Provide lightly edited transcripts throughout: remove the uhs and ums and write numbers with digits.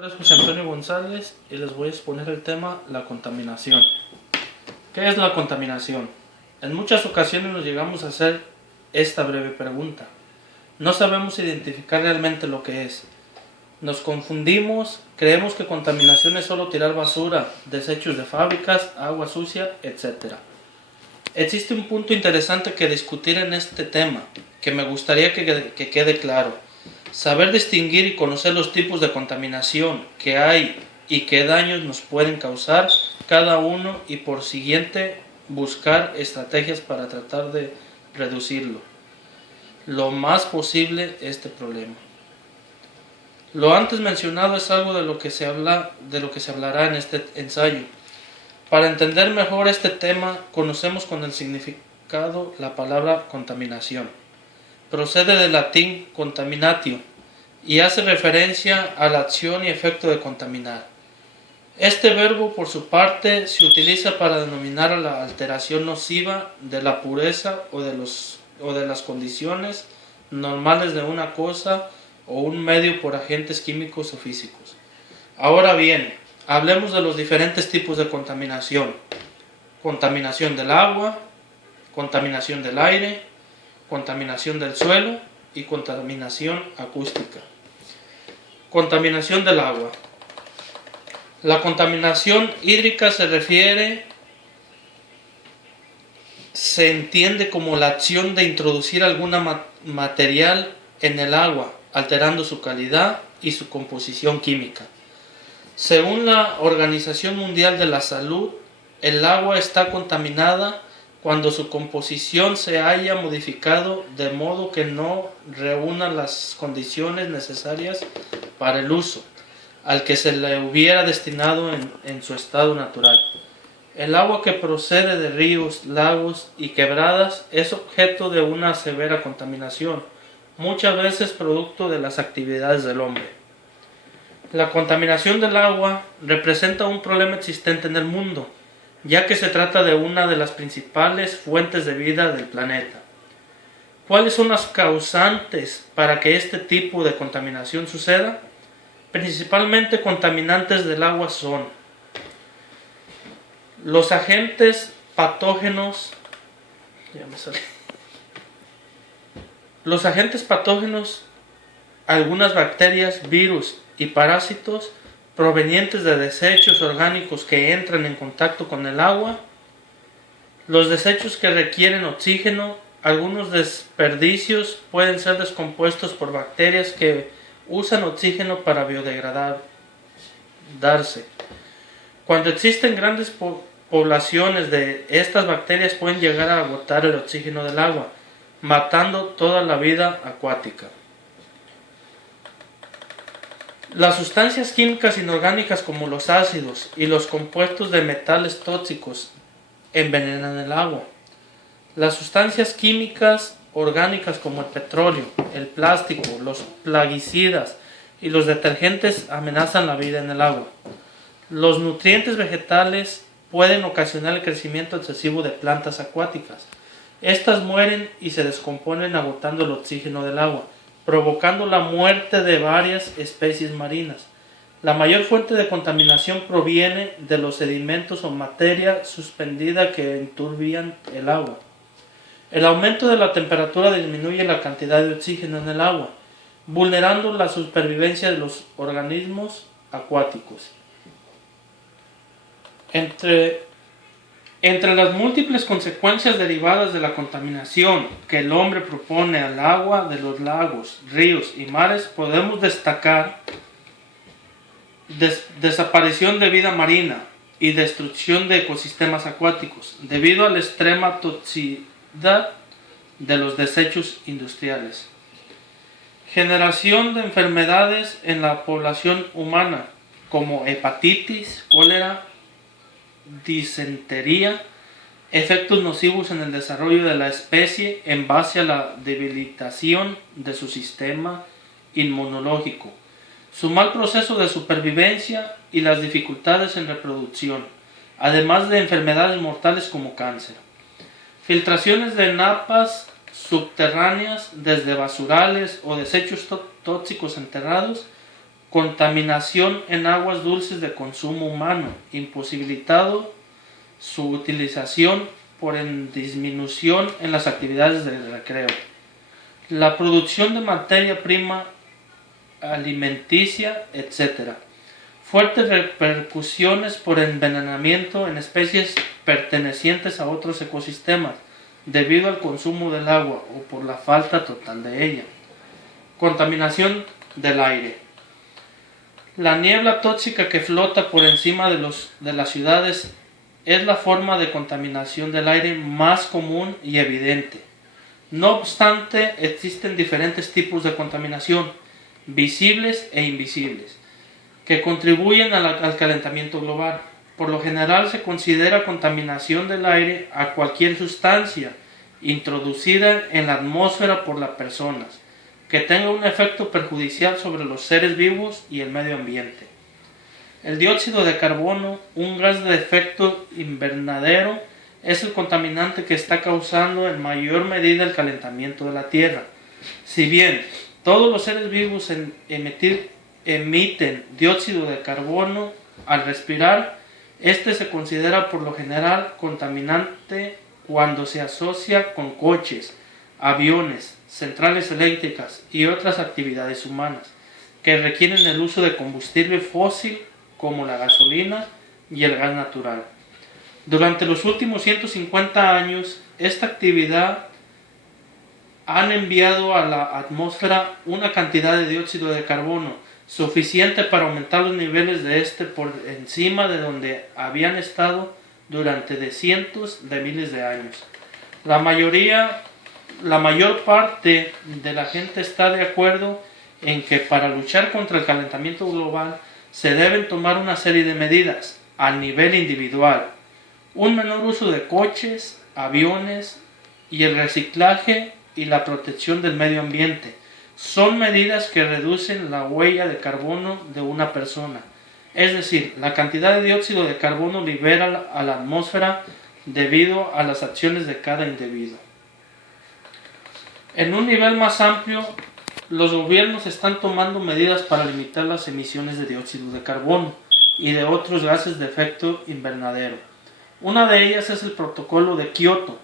nombre es José Antonio González y les voy a exponer el tema la contaminación. ¿Qué es la contaminación? En muchas ocasiones nos llegamos a hacer esta breve pregunta. No sabemos identificar realmente lo que es. Nos confundimos, creemos que contaminación es solo tirar basura, desechos de fábricas, agua sucia, etc. Existe un punto interesante que discutir en este tema, que me gustaría que quede claro. Saber distinguir y conocer los tipos de contaminación que hay y qué daños nos pueden causar cada uno y por siguiente buscar estrategias para tratar de reducirlo lo más posible este problema. Lo antes mencionado es algo de lo que se hablará en este ensayo. Para entender mejor este tema, conocemos con el significado la palabra contaminación. Procede del latín contaminatio y hace referencia a la acción y efecto de contaminar. Este verbo, por su parte, se utiliza para denominar a la alteración nociva de la pureza o de las condiciones normales de una cosa o un medio por agentes químicos o físicos. Ahora bien, hablemos de los diferentes tipos de contaminación. Contaminación del agua, contaminación del aire, contaminación del suelo y contaminación acústica. Contaminación del agua. La contaminación hídrica se entiende como la acción de introducir algún material en el agua, alterando su calidad y su composición química. Según la Organización Mundial de la Salud, el agua está contaminada cuando su composición se haya modificado de modo que no reúna las condiciones necesarias para el uso al que se le hubiera destinado en su estado natural. El agua que procede de ríos, lagos y quebradas es objeto de una severa contaminación, muchas veces producto de las actividades del hombre. La contaminación del agua representa un problema existente en el mundo, ya que se trata de una de las principales fuentes de vida del planeta. ¿Cuáles son las causantes para que este tipo de contaminación suceda? Principalmente contaminantes del agua son los agentes patógenos. Los agentes patógenos, algunas bacterias, virus y parásitos provenientes de desechos orgánicos que entran en contacto con el agua, los desechos que requieren oxígeno, algunos desperdicios pueden ser descompuestos por bacterias que usan oxígeno para biodegradarse. Cuando existen grandes poblaciones de estas bacterias pueden llegar a agotar el oxígeno del agua, matando toda la vida acuática. Las sustancias químicas inorgánicas como los ácidos y los compuestos de metales tóxicos envenenan el agua. Las sustancias químicas orgánicas como el petróleo, el plástico, los plaguicidas y los detergentes amenazan la vida en el agua. Los nutrientes vegetales pueden ocasionar el crecimiento excesivo de plantas acuáticas. Estas mueren y se descomponen agotando el oxígeno del agua, provocando la muerte de varias especies marinas. La mayor fuente de contaminación proviene de los sedimentos o materia suspendida que enturbian el agua. El aumento de la temperatura disminuye la cantidad de oxígeno en el agua, vulnerando la supervivencia de los organismos acuáticos. Entre las múltiples consecuencias derivadas de la contaminación que el hombre propone al agua de los lagos, ríos y mares, podemos destacar desaparición de vida marina y destrucción de ecosistemas acuáticos debido a la extrema toxicidad de los desechos industriales. Generación de enfermedades en la población humana como hepatitis, cólera, disentería, efectos nocivos en el desarrollo de la especie en base a la debilitación de su sistema inmunológico, su mal proceso de supervivencia y las dificultades en reproducción, además de enfermedades mortales como cáncer. Filtraciones de napas subterráneas desde basurales o desechos tóxicos enterrados Contaminación en aguas dulces de consumo humano, imposibilitado su utilización por disminución en las actividades de recreo. La producción de materia prima alimenticia, etc. Fuertes repercusiones por envenenamiento en especies pertenecientes a otros ecosistemas debido al consumo del agua o por la falta total de ella. Contaminación del aire. La niebla tóxica que flota por encima de las ciudades es la forma de contaminación del aire más común y evidente. No obstante, existen diferentes tipos de contaminación, visibles e invisibles, que contribuyen al calentamiento global. Por lo general se considera contaminación del aire a cualquier sustancia introducida en la atmósfera por las personas, que tenga un efecto perjudicial sobre los seres vivos y el medio ambiente. El dióxido de carbono, un gas de efecto invernadero, es el contaminante que está causando en mayor medida el calentamiento de la Tierra. Si bien todos los seres vivos emiten dióxido de carbono al respirar, este se considera por lo general contaminante cuando se asocia con coches, aviones, centrales eléctricas y otras actividades humanas que requieren el uso de combustible fósil como la gasolina y el gas natural. Durante los últimos 150 años, esta actividad han enviado a la atmósfera una cantidad de dióxido de carbono suficiente para aumentar los niveles de este por encima de donde habían estado durante de cientos de miles de años. La mayor parte de la gente está de acuerdo en que para luchar contra el calentamiento global se deben tomar una serie de medidas a nivel individual: un menor uso de coches, aviones y el reciclaje y la protección del medio ambiente. Son medidas que reducen la huella de carbono de una persona, es decir, la cantidad de dióxido de carbono libera a la atmósfera debido a las acciones de cada individuo. En un nivel más amplio, los gobiernos están tomando medidas para limitar las emisiones de dióxido de carbono y de otros gases de efecto invernadero. Una de ellas es el Protocolo de Kioto,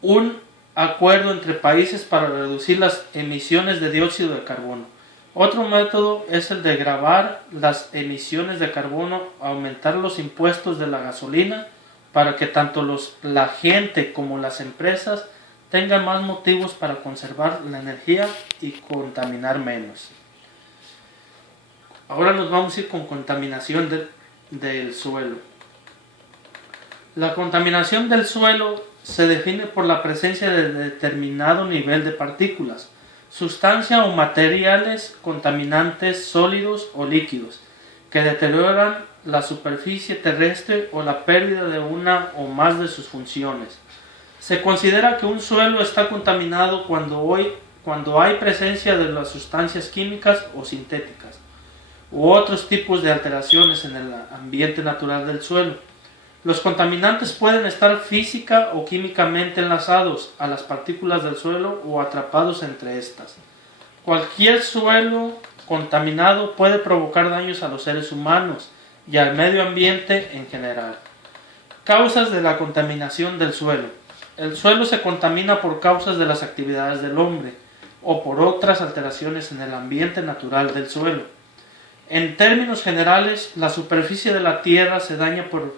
un acuerdo entre países para reducir las emisiones de dióxido de carbono. Otro método es el de gravar las emisiones de carbono, aumentar los impuestos de la gasolina para que tanto la gente como las empresas tengan más motivos para conservar la energía y contaminar menos. Ahora nos vamos a ir con contaminación del suelo. La contaminación del suelo se define por la presencia de determinado nivel de partículas, sustancias o materiales contaminantes sólidos o líquidos que deterioran la superficie terrestre o la pérdida de una o más de sus funciones. Se considera que un suelo está contaminado cuando hay presencia de las sustancias químicas o sintéticas u otros tipos de alteraciones en el ambiente natural del suelo. Los contaminantes pueden estar física o químicamente enlazados a las partículas del suelo o atrapados entre estas. Cualquier suelo contaminado puede provocar daños a los seres humanos y al medio ambiente en general. Causas de la contaminación del suelo. El suelo se contamina por causas de las actividades del hombre o por otras alteraciones en el ambiente natural del suelo. En términos generales, la superficie de la tierra se daña por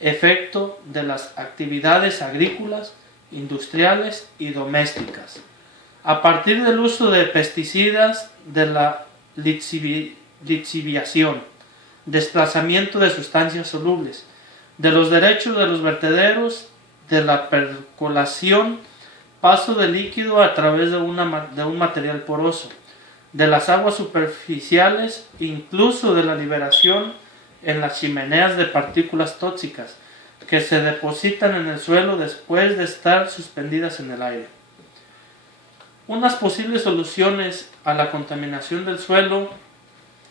efecto de las actividades agrícolas, industriales y domésticas. A partir del uso de pesticidas, de la lixiviación, desplazamiento de sustancias solubles, de los derechos de los vertederos, de la percolación, paso de líquido a través de un material poroso, de las aguas superficiales, incluso de la liberación en las chimeneas de partículas tóxicas que se depositan en el suelo después de estar suspendidas en el aire. Unas posibles soluciones a la contaminación del suelo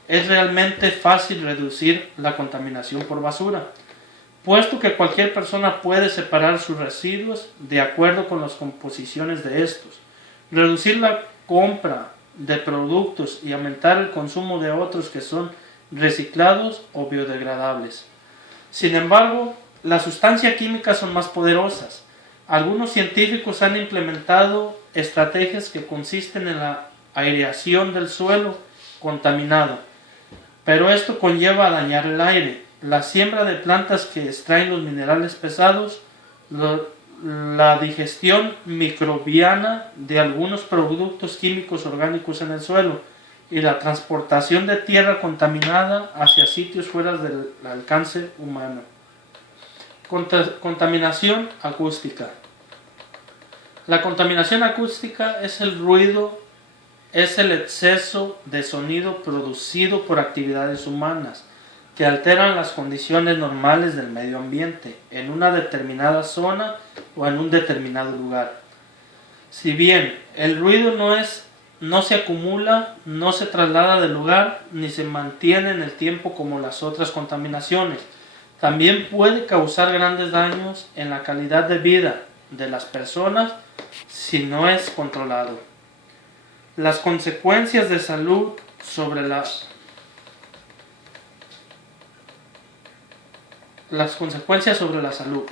es realmente fácil reducir la contaminación por basura, puesto que cualquier persona puede separar sus residuos de acuerdo con las composiciones de estos, reducir la compra de productos y aumentar el consumo de otros que son reciclados o biodegradables. Sin embargo, las sustancias químicas son más poderosas. Algunos científicos han implementado estrategias que consisten en la aireación del suelo contaminado, pero esto conlleva a dañar el aire. La siembra de plantas que extraen los minerales pesados, la digestión microbiana de algunos productos químicos orgánicos en el suelo y la transportación de tierra contaminada hacia sitios fuera del alcance humano. Contaminación acústica. La contaminación acústica es el ruido, es el exceso de sonido producido por actividades humanas que alteran las condiciones normales del medio ambiente en una determinada zona o en un determinado lugar. Si bien el ruido no se acumula, no se traslada del lugar ni se mantiene en el tiempo como las otras contaminaciones, también puede causar grandes daños en la calidad de vida de las personas si no es controlado. Las consecuencias de salud sobre la salud.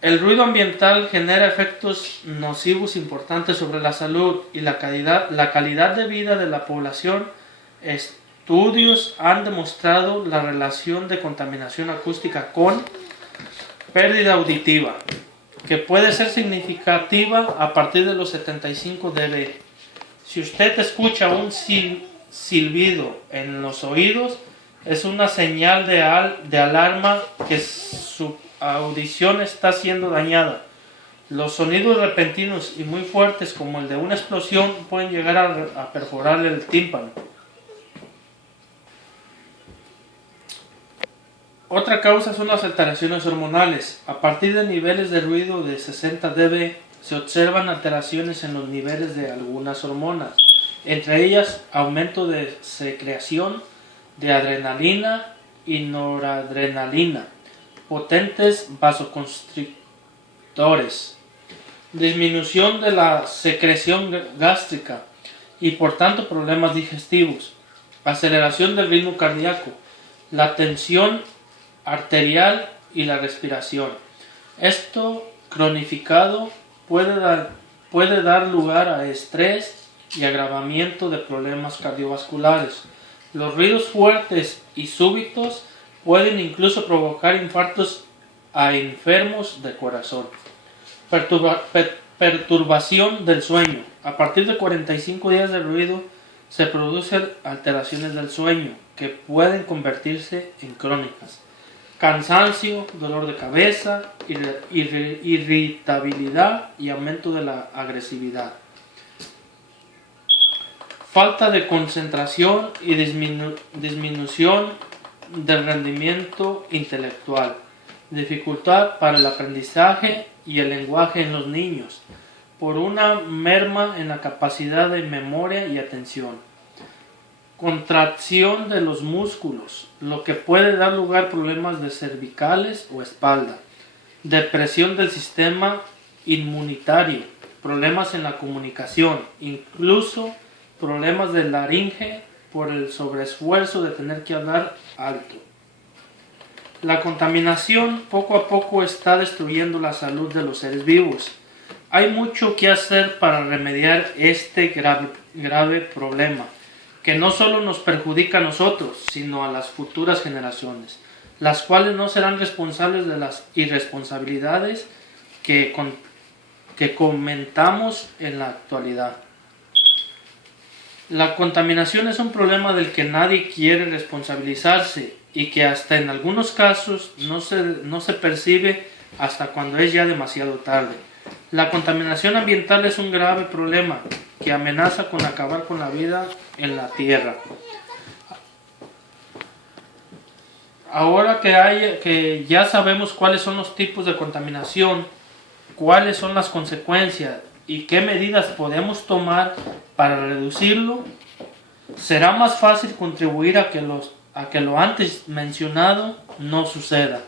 El ruido ambiental genera efectos nocivos importantes sobre la salud y la calidad de vida de la población. Estudios han demostrado la relación de contaminación acústica con pérdida auditiva, que puede ser significativa a partir de los 75 dB. Si usted escucha un silbido en los oídos, es una señal de alarma que su audición está siendo dañada. Los sonidos repentinos y muy fuertes como el de una explosión pueden llegar a perforar el tímpano. Otra causa son las alteraciones hormonales. A partir de niveles de ruido de 60 dB se observan alteraciones en los niveles de algunas hormonas, entre ellas aumento de secreción de adrenalina y noradrenalina, potentes vasoconstrictores, disminución de la secreción gástrica y por tanto problemas digestivos, aceleración del ritmo cardíaco, la tensión arterial y la respiración. Esto cronificado puede dar lugar a estrés y agravamiento de problemas cardiovasculares. Los ruidos fuertes y súbitos pueden incluso provocar infartos a enfermos de corazón. Perturbación del sueño. A partir de 45 días de ruido se producen alteraciones del sueño que pueden convertirse en crónicas. Cansancio, dolor de cabeza, irritabilidad y aumento de la agresividad. Falta de concentración y disminución del rendimiento intelectual. Dificultad para el aprendizaje y el lenguaje en los niños, por una merma en la capacidad de memoria y atención. Contracción de los músculos, lo que puede dar lugar a problemas de cervicales o espalda. Depresión del sistema inmunitario, problemas en la comunicación, incluso problemas de laringe por el sobreesfuerzo de tener que hablar alto. La contaminación poco a poco está destruyendo la salud de los seres vivos. Hay mucho que hacer para remediar este grave problema, que no solo nos perjudica a nosotros, sino a las futuras generaciones, las cuales no serán responsables de las irresponsabilidades que comentamos en la actualidad. La contaminación es un problema del que nadie quiere responsabilizarse y que hasta en algunos casos no se percibe hasta cuando es ya demasiado tarde. La contaminación ambiental es un grave problema que amenaza con acabar con la vida en la Tierra. Ahora que ya sabemos cuáles son los tipos de contaminación, cuáles son las consecuencias y qué medidas podemos tomar para reducirlo, será más fácil contribuir a que lo antes mencionado no suceda.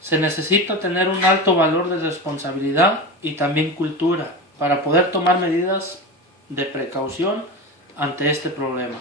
Se necesita tener un alto valor de responsabilidad y también cultura para poder tomar medidas de precaución ante este problema.